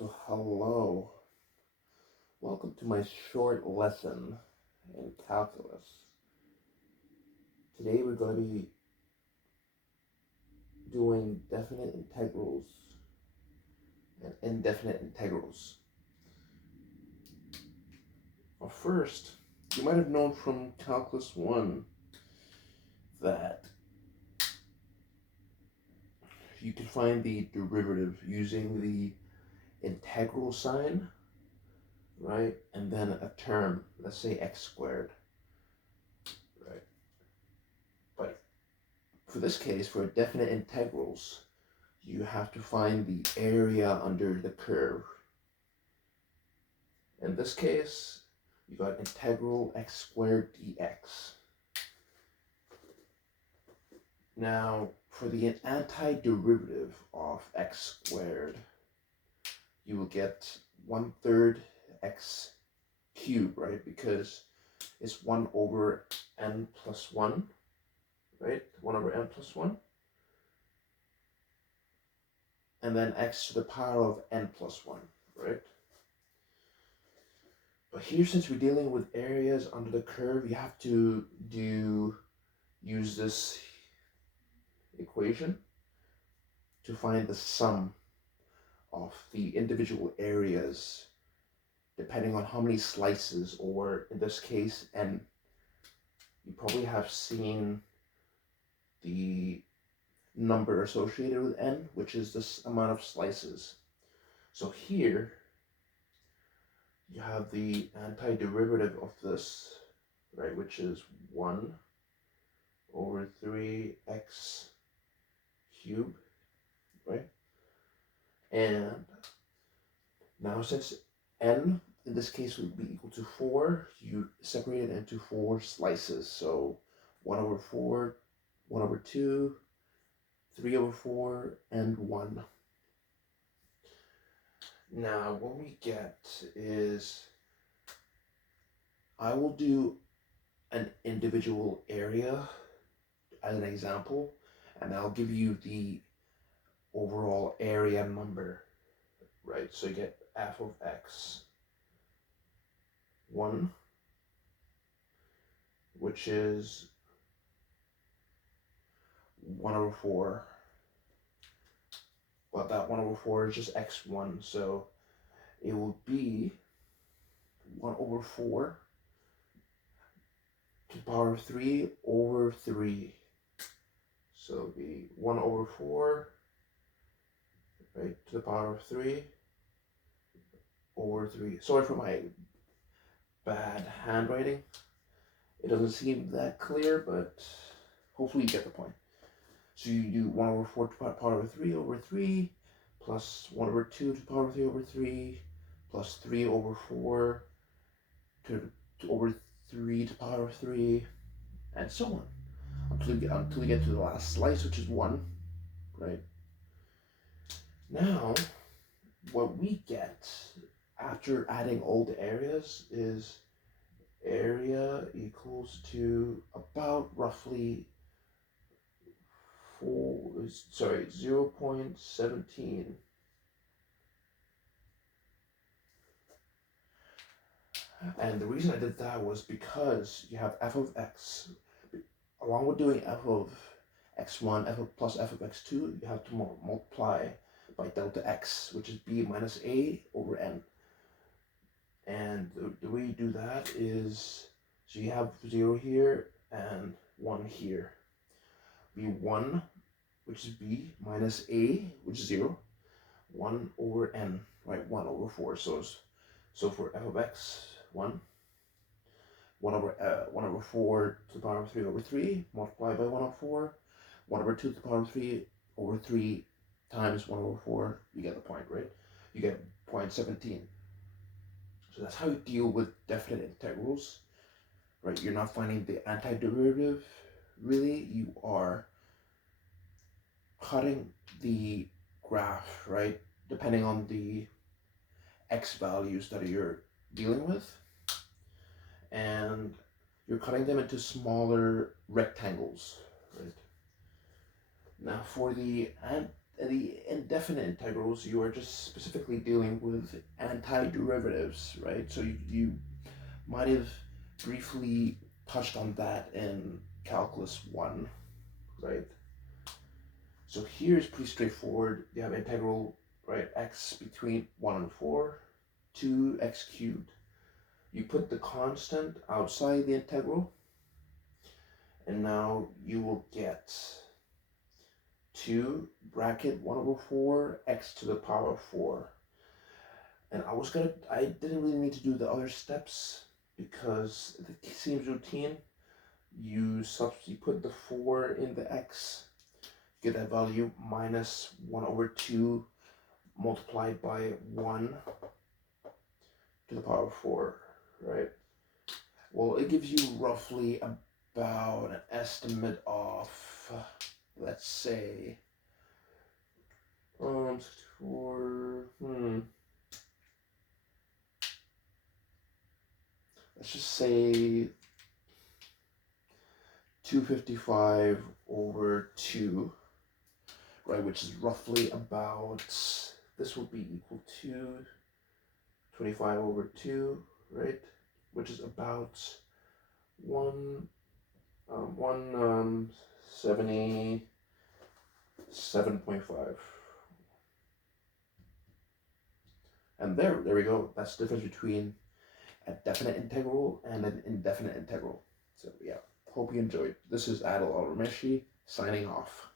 So hello, welcome to my short lesson in calculus. Today we're going to be doing definite integrals and indefinite integrals. Well, first, you might have known from calculus 1 that you can find the derivative using the integral sign, right? And then a term, let's say x squared, right? But for this case, for definite integrals, you have to find the area under the curve. In this case, you got integral x squared dx. Now, for the antiderivative of x squared, you will get 1/3 x cubed, right? Because it's 1 over n plus 1, right? 1 over n plus 1. And then x to the power of n plus 1, right? But here, since we're dealing with areas under the curve, you have to use this equation to find the sum of the individual areas depending on how many slices, or in this case, n. You probably have seen the number associated with n, which is this amount of slices. So here, you have the antiderivative of this, right, which is 1 over 3x cubed, right? And now since n in this case would be equal to 4, you separate it into 4 slices. So 1 over 4, 1 over 2, 3 over 4, and 1. Now what we get is, I will do an individual area as an example, and I'll give you the overall area number, right? So you get f of x 1, which is 1 over 4. But that 1 over 4 is just x1, so it will be 1 over 4 to the power of 3 over 3. So it'll be 1 over 4, right, to the power of 3 over 3. Sorry for my bad handwriting. It doesn't seem that clear, but hopefully you get the point. So you do 1 over 4 to the power of 3 over 3, plus 1 over 2 to the power of 3 over 3, plus 3 over 4 to over 3 to the power of 3, and so on, until you get to the last slice, which is 1, right? Now, what we get after adding all the areas is area equals to about roughly 0.17. And the reason I did that was because you have f of x, along with doing f of x1, f of plus f of x2, you have to multiply by delta x, which is b minus a over n. And the way you do that is, so you have 0 here and 1 here. b1, which is b, minus a, which is 0, 1 over n, right, 1 over 4. So for f of x, 1 over 4 to the power of 3 over 3, multiplied by 1 over 4, 1 over 2 to the power of 3 over 3 times 1 over 4, you get the point, right? You get 0.17. So that's how you deal with definite integrals, right? You're not finding the antiderivative, really. You are cutting the graph, right, depending on the x values that you're dealing with, and you're cutting them into smaller rectangles, right? Now for the the indefinite integrals, you are just specifically dealing with antiderivatives, right? So you might have briefly touched on that in Calculus 1, right? So here is pretty straightforward. You have integral, right, x between 1 and 4, 2x cubed. You put the constant outside the integral, and now you will get 2 bracket 1 over 4 x to the power 4. And I didn't really need to do the other steps because it seems routine. You put the 4 in the x, get that value minus 1 over 2 multiplied by 1 to the power 4, right? Well, it gives you roughly about an estimate of, let's say, 64, let's just say 255 over 2, right, which is roughly about, this will be equal to 25 over 2, right, which is about 177.5. And there we go. That's the difference between a definite integral and an indefinite integral. So yeah, hope you enjoyed. This is Adil Al-Rameshi signing off.